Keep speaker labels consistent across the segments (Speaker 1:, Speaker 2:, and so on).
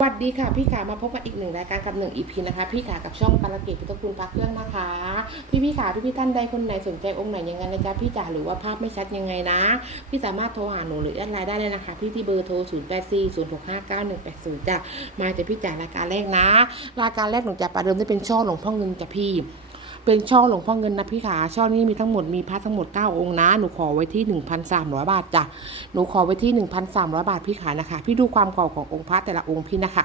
Speaker 1: สวัสดีค่ะพี่ขามาพบกับอีกหนึ่งรายการกับหนึ่งอีพีนะคะ พี่ขากับช่องการะเกดพุทธคุณพักเครื่องนะคะ พี่พี่ขาพี่พี่ท่านใดคนไหนสนใจองค์ไหนยังไงนะจ๊ะพี่จ๋าหรือว่าภาพไม่ชัดยังไงนะ พี่สามารถโทรหาหนูหรือแอดไลน์ได้เลยนะคะพี่ที่เบอร์โทร0 8 4 0 6 5 9 1 8 0จ้ะมาจากพี่จ๋ารายการแรกนะ รายการแรกหนูจะประเดิมได้เป็นช่องหลวงพ่อเงินจ้ะพี่ เป็นช่อหลวงพ่อเงินนะพี่ขาช่อนี้มีทั้งหมดมีพระทั้งหมด 9 องค์นะหนูขอไว้ที่ 1,300 บาทจ้ะหนูขอไว้ที่ 1,300 บาทพี่ขานะคะ พี่ดูความเก่าขององค์พระแต่ละองค์พี่นะคะ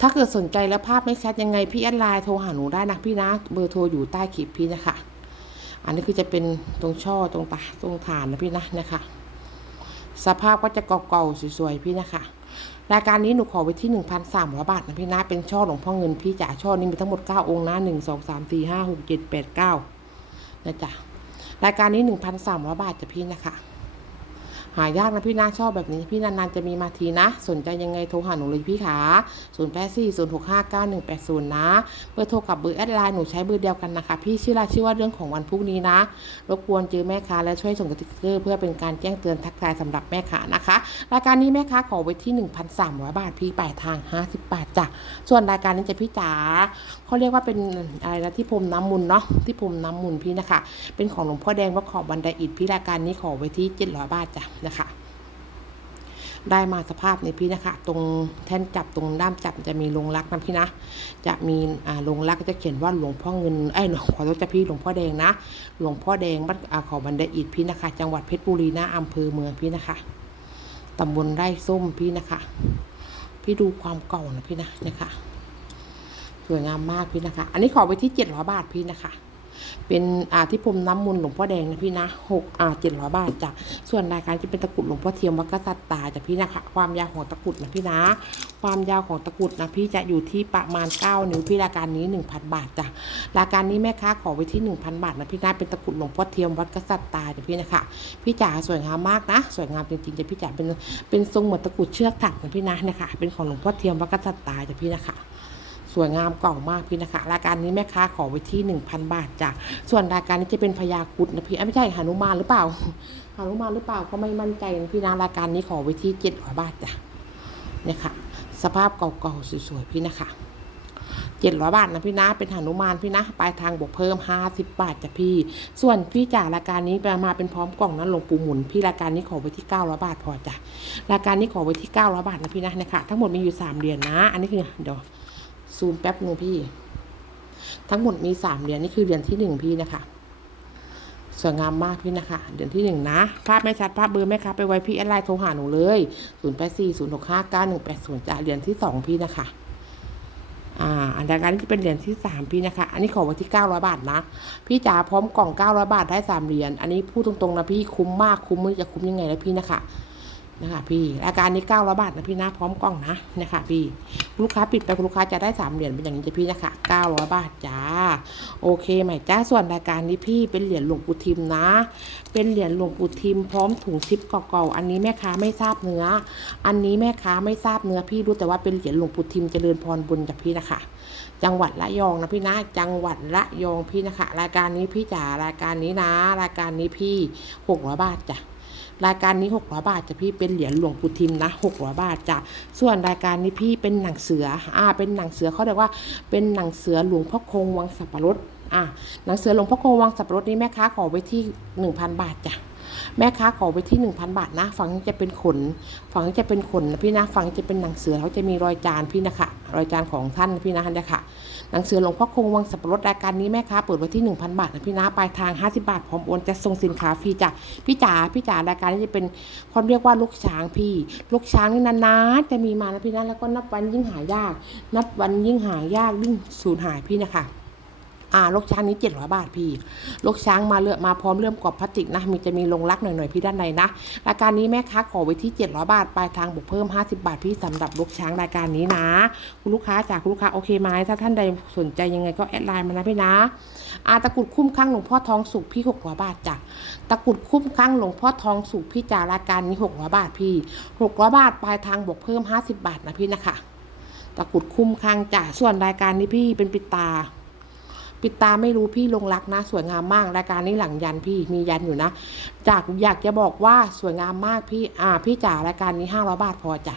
Speaker 1: ถ้าเกิดสนใจแล้วภาพไม่ชัดยังไงพี่แอดไลน์โทรหาหนูได้นะพี่นะเบอร์โทรอยู่ใต้คลิปพี่นะคะ อันนี้คือจะเป็นตรงช่อตรงตาตรงฐานนะพี่นะนะคะ สภาพก็จะเก่าๆสวยๆพี่นะคะ รายการนี้หนูขอไว้ที่ 1,300 บาทนะพี่นะ เป็นช่อหลวงพ่อเงินพี่จ๋าช่อนี้มีทั้งหมด 9 องค์นะ1 2 3 4 5 6 7 8 9นะจ๊ะรายการนี้ 1,300 บาทจ้ะพี่นะคะ หายากนะพี่นาชอบแบบนี้พี่นานๆจะมีมาทีนะ สนใจยังไงโทรหาหนูเลยพี่ขา0 8 4 0 6 5 9 1 8 0 นะเบอร์โทรกับเบอร์แอดไลน์หนูใช้เบอร์เดียวกันนะคะ พี่ชื่อราชื่อว่าเรื่องของวันพรุ่งนี้นะ รบกวนเจอแม่ค้าและช่วยส่งกระติกเกอร์เพื่อเป็นการแจ้งเตือนทักทายสำหรับแม่ค้านะคะรายการนี้แม่ค้าขอไว้ที่ 1,300 บาทพี่ปลายทาง 50 บาทจ้ะส่วนรายการนี้จะพี่จ๋าเขาเรียกว่าเป็นอะไรนะที่พรมน้ำมุนเนาะที่พรมน้ำมุนพี่นะคะ เป็นของหลวงพ่อแดงวัดขอบบันไดอิฐพี่รายการนี้ขอไว้ที่700บาทจ้ะนะคะ ได้มาสภาพในพี่นะคะ ตรงแท่นจับตรงด้ามจับจะมีลงรักนะพี่นะ จะมีอ่าลงรักจะเขียนว่าหลวงพ่อเงินไอ้หลวงขอโทษจะพี่หลวงพ่อแดงนะ หลวงพ่อแดงบ้านอ่าขอบันไดอิฐพี่นะคะ จังหวัดเพชรบุรีนะอำเภอเมืองพี่นะคะตำบลไร่ส้มพี่นะคะ พี่ดูความเก่านะพี่นะนะคะสวยงามมากพี่นะคะ อันนี้ขอไปที่เจ็ดร้อยบาทพี่นะคะ เป็นอ่าที่พรมน้ำมนต์หลวงพ่อแดงนะพี่นะหกอ่าเจ็ดร้อยบาทจ้ะส่วนรายการจะเป็นตะกรุดหลวงพ่อเทียมวัดกษัตริย์ตาจ้ะพี่นะคะความยาวของตะกรุดนะพี่นะ ความยาวของตะกรุดนะพี่จะอยู่ที่ประมาณ9นิ้วพี่รายการนี้1,000บาทจ้ะรายการนี้แม่ค้าขอไว้ที่1,000บาทนะพี่นะเป็นตะกรุดหลวงพ่อเทียมวัดกษัตริย์ตาจ้ะพี่นะคะ พี่จ๋าสวยงามมากนะ สวยงามจริงๆจ้ะพี่จ๋าเป็นเป็นทรงเหมือนตะกรุดเชือกถักนะพี่นะนะคะเป็นของหลวงพ่อเทียมวัดกษัตริย์ตาจ้ะพี่นะคะ สวยงามเก่ามากพี่นะคะ รายการนี้แม่ค้าขอไว้ที่ 1,000 บาทจ้ะส่วนรายการนี้จะเป็นพญาคุดนะพี่อ้ยไม่ใช่หานุมานหรือเปล่าหานุมานหรือเปล่าก็ไม่มั่นใจนะพี่นะรายการนี้ขอไว้ที่700บาทจ้ะเนี่ยค่ะ สภาพเก่าๆสวยๆพี่นะคะ700บาทนะพี่นะเป็นหนุมานพี่นะปลายทางบวกเพิ่ม50บาทจ้ะพี่ ส่วนพี่จ๋ารายการนี้มาเป็นพร้อมกล่องนั้นลงปูหมุน พี่รายการนี้ขอไว้ที่900บาทพอจ้ะรายการนี้ขอไว้ที่900บาทนะพี่นะเนี่ยค่ะทั้งหมดมีอยู่สามเหรียญนะ อันนี้คือเดี๋ยว ซูมแป๊บนึงพี่ ทั้งหมดมีสามเหรียญนี่คือเหรียญที่หนึ่งพี่นะคะสวยงามมากพี่นะคะเหรียญที่หนึ่งนะ ภาพไม่ชัดภาพเบอร์ไหมคะไปไว้พี่แอดไลน์โทรหาหนูเลยศูนย์แปดสี่ศูนย์หกห้าเก้าหนึ่งแปดศูนย์จ้ะเหรียญที่สองพี่นะคะอ่าอันดับนี้จะเป็นเหรียญที่สามพี่นะคะ อันนี้ขอไว้ที่เก้าร้อยบาทนะ พี่จ๋าพร้อมกล่องเก้าร้อยบาทได้สามเหรียญ อันนี้พูดตรงๆนะพี่คุ้มมากคุ้มม่รู้จะคุ้มยังไงนะพี่นะคะ นะคะพี่รายการนี้9 0 0บาทนะพี่นะพร้อมกล้องนะนะคะพี่ลูกค้าปิดไปลูกค้าจะได้สามเหรียญเป็นอย่างนี้จะพี่นะคะ900บาทจ้าโอเคไหมจ้าส่วนรายการนี้พี่เป็นเหรียญหลวงปู่ทิมนะ เป็นเหรียญหลวงปู่ทิมพร้อมถุงซิปเก่าๆอันนี้แม่ค้าไม่ทราบเนื้อ อันนี้แม่ค้าไม่ทราบเนื้อพี่รู้แต่ว่าเป็นเหรียญหลวงปู่ทิมเจริญพรบุญจากพี่นะคะ จังหวัดระยองนะพี่นะ จังหวัดระยองพี่นะคะ รายการนี้พี่จ๋ารายการนี้นะ รายการนี้พี่600บาทจ้ะ รายการนี้600บาทจะพี่เป็นเหรียญหลวงปู่ทิมนะ600บาทจ้ะส่วนรายการนี้พี่เป็นหนังเสืออ่าเป็นหนังเสือเขาเรียกว่าเป็นหนังเสือหลวงพ่อคงวังสับปะรดอ่าหนังเสือหลวงพ่อคงวังสับปะรดนี้แม่ค้าขอไว้ที่ 1,000 บาทจ้ะ แม่ค้าขอไว้ที่ 1,000 บาทนะ ฝั่งจะเป็นขน ฝั่งจะเป็นขนนะพี่นะ ฝั่งจะเป็นหนังเสือเขาจะมีรอยจานพี่นะคะ รอยจานของท่านพี่นะเนี่ยค่ะหนังสือหลวงพ่อคงวังสับปะรดรายการนี้แม่ค้าเปิดไว้ที่ 1,000 บาทนะพี่นะปลายทาง 50 บาทพร้อมโอนจะส่งสินค้าฟรีจ้ะพี่จ๋าพี่จ๋ารายการนี้จะเป็นควาเรียกว่าลูกช้างพี่ ลูกช้างนี่นานๆจะมีมานะพี่นะแล้วก็นับวันยิ่งหายาก นับวันยิ่งหายากยิ่งสูญหายพี่นะคะ อ่าลูกช้างนี้เจ็ดร้อยบาทพี่ลูกช้างมาเลือกมาพร้อมเริ่มกรอบพลาสติกนะ มีจะมีลงรักหน่อยๆพี่ด้านในนะ รายการนี้แม่ค้าขอไว้ที่เจ็ดร้อยบาท ปลายทางบวกเพิ่มห้าสิบาทพี่สำหรับลูกช้างรายการนี้นะ คุณลูกค้าจากคุณลูกค้าโอเคไหมถ้าท่านใดสนใจยังไงก็แอดไลน์มานะพี่นะอาตะกรุดคุ้มข้างหลวงพ่อทองสุกพี่หกร้อยบาทจ้ะ ตะกรุดคุ้มข้างหลวงพ่อทองสุกพี่จ่ารายการนี้หกร้อยบาทพี่หกร้อยบาท ปลายทางบวกเพิ่มห้าสิบาทนะพี่นะคะตะกรุดคุ้มข้างจ้ะส่วนรายการนี้พี่เป็นปิดตา ปิดตาไม่รู้พี่ลงรักนะ สวยงามมากรายการนี้หลังยันพี่มียันอยู่นะ จากอยากจะบอกว่าสวยงามมากพี่อ่าพี่จ๋ารายการนี้500บาทพอจ้ะ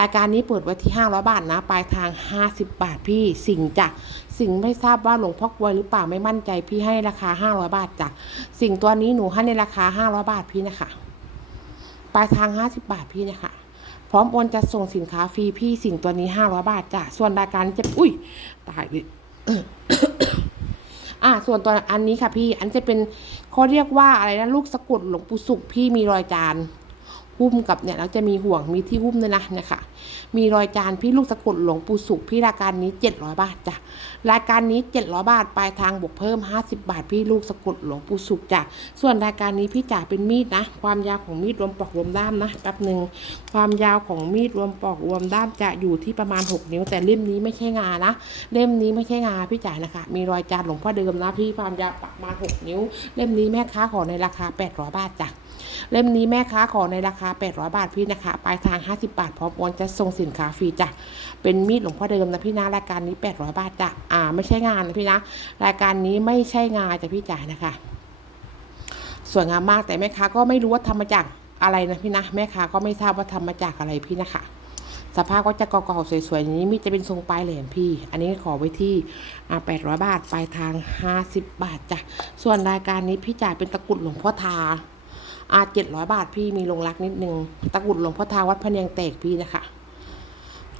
Speaker 1: รายการนี้เปิดไว้ที่500บาทนะปลายทาง 50 บาทพี่สิงจ้ะสิงไม่ทราบว่าหลวงพ่อกวยหรือเปล่าไม่มั่นใจพี่ให้ราคา 500 บาทจ้ะสิงตัวนี้หนูให้ในราคา 500 บาทพี่นะคะปลายทาง 50 บาทพี่นะคะพร้อมโอนจะส่งสินค้าฟรีพี่สิ่งตัวนี้ 500 บาทจ้ะส่วนรายการจะอุ้ยตายเลย อะส่วนตัวอันนี้ค่ะพี่ อันจะเป็นเขาเรียกว่าอะไรนะลูกสะกุดหลวงปู่สุขพี่มีรอยจาน หุ้มกับเนี่ยแล้วจะมีห่วงมีที่หุ้มด้วยนะเนี่ยค่ะ มีรอยจานพี่ลูกสะกุดหลวงปู่สุขพี่รายการนี้ 700 บาทจ้ะรายการนี้ 700 บาทปลายทางบวกเพิ่ม 50 บาท พี่ลูกสะกุดหลวงปู่สุขจ้ะส่วนรายการนี้พี่จ๋าเป็นมีดนะ ความยาวของมีดรวมปลอกรวมด้ามนะแป๊บหนึ่งความยาวของมีดรวมปลอกรวมด้ามจะอยู่ที่ประมาณ 6 นิ้ว แต่เล่มนี้ไม่ใช่งานะ เล่มนี้ไม่ใช่งาพี่จ๋านะคะ มีรอยจานหลวงพ่อเดิมนะพี่ความยาวประมาณ 6 นิ้ว เล่มนี้แม่ค้าขอในราคา 800 บาทจ้ะ เล่มนี้แม่ค้าขอในราคา 800 บาทพี่นะคะ ปลายทาง 50 บาท พร้อมโอนจะส่งสินค้าฟรีจ้ะ เป็นมีดหลวงพ่อเดิมนะพี่นะรายการนี้ 800 บาทจ้ะ อ่า ไม่ใช่งานนะพี่นะ รายการนี้ไม่ใช่งานจ้ะพี่จ๋านะคะ สวยงามมากแต่แม่ค้าก็ไม่รู้ว่าทำมาจากอะไรนะพี่นะ แม่ค้าก็ไม่ทราบว่าทำมาจากอะไรพี่นะคะสภาพก็จะเก่าๆสวยๆอย่างนี้มีจะเป็นทรงปลายแหลมพี่ อันนี้ขอไว้ที่อ่า800บาท ปลายทาง50บาทจ้ะ ส่วนรายการนี้พี่จ่ายเป็นตะกรุดหลวงพ่อทา อ่า700บาทพี่มีลงรักนิดนึงตะกุดหลวงพ่อทาวัดพะเนียงแตกพี่นะคะ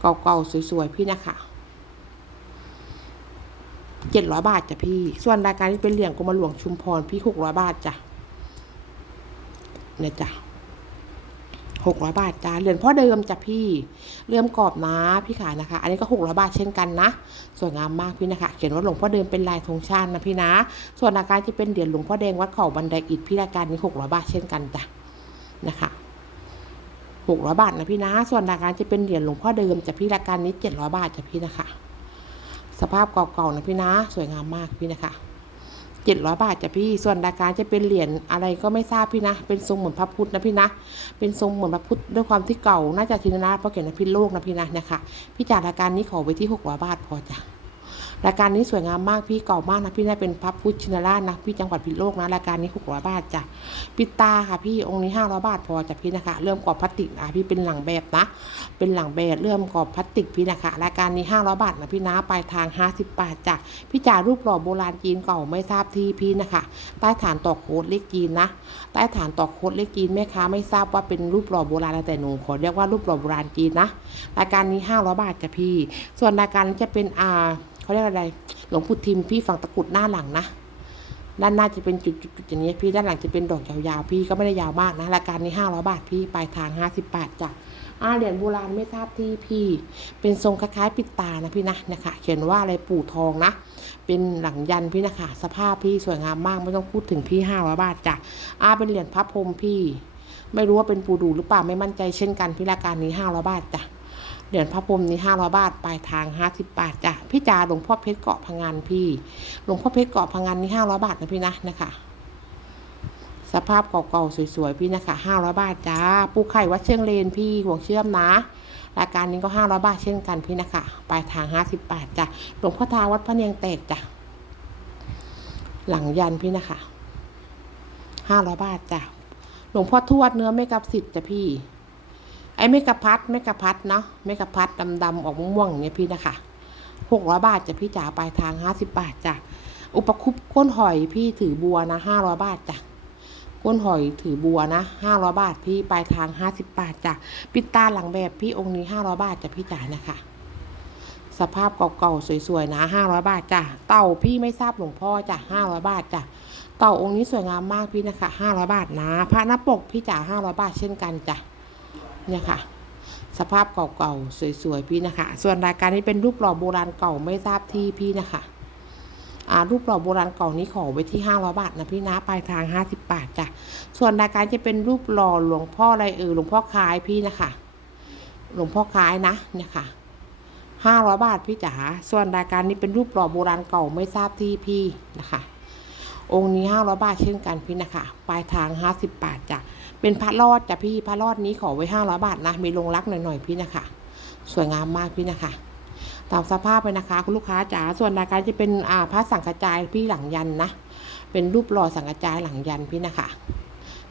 Speaker 1: เก่าๆสวยๆพี่นะคะ700บาทจ้ะพี่ ส่วนรายการที่เป็นเหรียญกรมหลวงชุมพรพี่600บาทจ้ะเนี่ยจ้ะ หกร้อยบาทจ้าเหรียญพ่อเดิมจ้ะพี่เลื่อมกรอบนะพี่ขายนะคะ อันนี้ก็หกร้อยบาทเช่นกันนะ สวยงามมากพี่นะคะ เขียนว่าหลวงพ่อเดิมเป็นลายธงชาตินะพี่นะ ส่วนอาการจะเป็นเหรียญหลวงพ่อแดงวัดเขาบันไดอิฐพี่รายการนี้หกร้อยบาทเช่นกันจ้ะนะคะหกร้อยบาทนะพี่นะ ส่วนรายการจะเป็นเหรียญหลวงพ่อเดิมจะพี่รายการนี้เจ็ดร้อยบาทจ้ะพี่นะคะ สภาพเก่าๆนะพี่นะ สวยงามมากพี่นะคะ เจ็ดร้อยบาทจ้ะพี่ ส่วนรายการจะเป็นเหรียญอะไรก็ไม่ทราบพี่นะ เป็นทรงเหมือนพระพุทธนะพี่นะ เป็นทรงเหมือนพระพุทธด้วยความที่เก่า น่าจะทินนาเพราะเขียนว่าพิโลกนะพี่นะเนี่ยค่ะ พี่จ่ายรายการนี้ขอไว้ที่หกร้อยบาทพอจ้ะ รายการนี้สวยงามมากพี่เก่ามากนะพี่น่าเป็นพระพุทธชินราชนะพี่จังหวัดพิษณุโลกนะรายการนี้หกร้อยบาทจ้ะปิดตาค่ะพี่องค์นี้ห้าร้อยบาทพอจ้ะพี่นะคะ เริ่มกรอบพลาสติกอะพี่เป็นหลังแบบนะ เป็นหลังแบบเริ่มกรอบพลาสติกพี่นะคะ รายการนี้ห้าร้อยบาทนะพี่นะปลายทางห้าสิบบาทจ้ะพี่จ่ารูปหล่อโบราณจีนเก่าไม่ทราบที่พี่นะคะ ใต้ฐานต่อโค้ดเลขจีนนะ ใต้ฐานต่อโค้ดเลขจีนแม่ค้าไม่ทราบว่าเป็นรูปหล่อโบราณแต่หนูขอเรียกว่ารูปหล่อโบราณจีนนะ รายการนี้ห้าร้อยบาทจ้ะพี่ ส่วนรายการจะเป็นอ่า เขาเรียกอะไร หลวงปู่ทิมพี่ฝั่งตะกุดหน้าหลังนะด้านหน้าจะเป็นจุดๆอย่างนี้พี่ด้านหลังจะเป็นดอกยาวๆพี่ก็ไม่ได้ยาวมากนะรายการนี้ห้าร้อยบาทพี่ปลายทางห้าสิบบาทจ้ะอ่าเหรียญโบราณไม่ทราบที่พี่ เป็นทรงคล้ายๆปิดตานะพี่นะนะคะเขียนว่าอะไรปู่ทองนะ เป็นหลังยันพี่นะคะสภาพพี่สวยงามมากไม่ต้องพูดถึงพี่ห้าร้อยบาทจ้ะอ่าเป็นเหรียญพระพรหมพี่ ไม่รู้ว่าเป็นปูดูหรือเปล่าไม่มั่นใจเช่นกันพี่รายการนี้ห้าร้อยบาทจ้ะ เหรียญพระพรหมนี้ห้าร้อยบาทปลายทางห้าสิบบาทจ้ะพี่จ่าหลวงพ่อเพชรเกาะพังงานพี่ หลวงพ่อเพชรเกาะพังงานนี่ห้าร้อยบาทนะพี่นะนะคะ สภาพเก่าๆสวยๆพี่นะคะห้าร้อยบาทจ้าปูไข่วัดเชียงเลนพี่ห่วงเชื่อมนะรายการนี้ก็ห้าร้อยบาทเช่นกันพี่นะคะปลายทางห้าสิบบาทจ้ะหลวงพ่อทาวัดพระเนียงแตกจ้ะหลังยันพี่นะคะห้าร้อยบาทจ้ะหลวงพ่อทวดเนื้อไม่กับสิทธิ์จ้ะพี่ อ้ไม่กะพัดไม่กะพัดเนาะไม่กะพัดดำๆออกม่วงๆอย่างเนี้ยพี่นะคะหกร้อยบาทจ้ะพี่จ๋าปลายทางห้าสิบบาทจ้ะอุปคุปก้นหอยพี่ถือบัวนะห้าร้อยบาทจ้ะก้นหอยถือบัวนะห้าร้อยบาทพี่ปลายทางห้าสิบบาทจ้ะปิดตาหลังแบบพี่องค์นี้ห้าร้อยบาทจ้ะพี่จ๋านะคะสภาพเก่าๆสวยๆนะห้าร้อยบาทจ้ะเต่าพี่ไม่ทราบหลวงพ่อจ้ะห้าร้อยบาทจ้ะเต่าองค์นี้สวยงามมากพี่นะคะห้าร้อยบาทนะพระน้าปกพี่จ๋าห้าร้อยบาทเช่นกันจ้ะ เนี่ยค่ะ สภาพเก่าๆสวยๆพี่นะคะ ส่วนรายการนี้เป็นรูปหล่อโบราณเก่าไม่ทราบที่พี่นะคะอ่ารูปหล่อโบราณเก่านี้ขอไว้ที่ห้าร้อยบาทนะพี่นะปลายทางห้าสิบบาทจ้ะส่วนรายการจะเป็นรูปหล่อหลวงพ่ออะไรเออหลวงพ่อคล้ายพี่นะคะ หลวงพ่อคล้ายนะเนี่ยค่ะห้าร้อยบาทพี่จ๋าส่วนรายการนี้เป็นรูปหล่อโบราณเก่าไม่ทราบที่พี่นะคะ องค์นี้ห้าร้อยบาทเช่นกันพี่นะคะ ปลายทางห้าสิบบาทจ้ะ เป็นพระรอดจ้ะพี่พระรอดนี้ขอไว้ห้าร้อยบาทนะมีลงรักหน่อยๆพี่นะคะ สวยงามมากพี่นะคะตามสภาพเลยนะคะ คุณลูกค้าจ๋าส่วนรายการจะเป็นอ่าพระสังกระจายพี่หลังยันนะ เป็นรูปหล่อสังกระจายหลังยันพี่นะคะ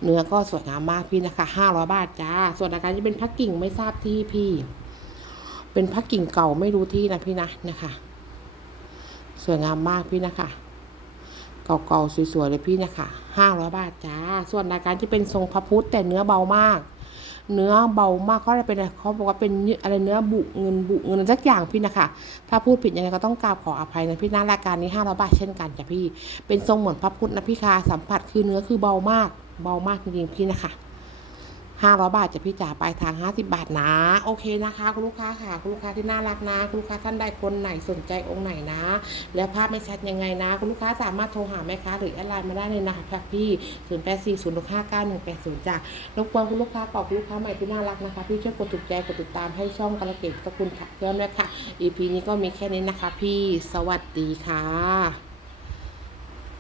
Speaker 1: เนื้อก็สวยงามมากพี่นะคะห้าร้อยบาทจ้า ส่วนรายการจะเป็นพักกิ่งไม่ทราบที่พี่ เป็นพักกิ่งเก่าไม่รู้ที่นะพี่นะนะคะ สวยงามมากพี่นะคะ เก่าๆสวยๆเลยพี่นะคะห้าร้อยบาทจ้า ส่วนรายการที่เป็นทรงพระพุทธแต่เนื้อเบามาก เนื้อเบามากเขาจะเป็นเขาบอกว่าเป็นออะไรเนื้อบุเงินบุเงินสักอย่างพี่นะคะ ถ้าพูดผิดยังไงก็ต้องกราบขออภัยนะพี่นะรายการนี้ห้าร้อยบาทเช่นกันจ้ะพี่ เป็นทรงเหมือนพระพุทธนะพี่คะสัมผัสคือเนื้อคือเบามาก เบามากจริงๆพี่นะคะ ห้าร้อยบาทจะพี่จ๋าปลายทางห้าสิบาทนะ โอเคนะคะ คุณลูกค้าค่ะ คุณลูกค้าที่น่ารักนะ คุณลูกค้าท่านใดคนไหนสนใจองค์ไหนนะ แล้วภาพไม่ชัดยังไงนะ คุณลูกค้าสามารถโทรหาแม่ค้าหรือแอดไลน์มาได้เลยนะคะพี่ศูนย์แปดสี่ศูนย์หกห้าเก้าหนึ่งแปดศูนย์จ้ะรบกวนคุณลูกค้าตอบลูกค้าใหม่ที่น่ารักนะคะ พี่ช่วยกดถูกใจกดติดตามให้ช่องกระเกตตะคุณผักเพื่อนด้วยค่ะ EP นี้ก็มีแค่นี้นะคะ พี่สวัสดีค่ะ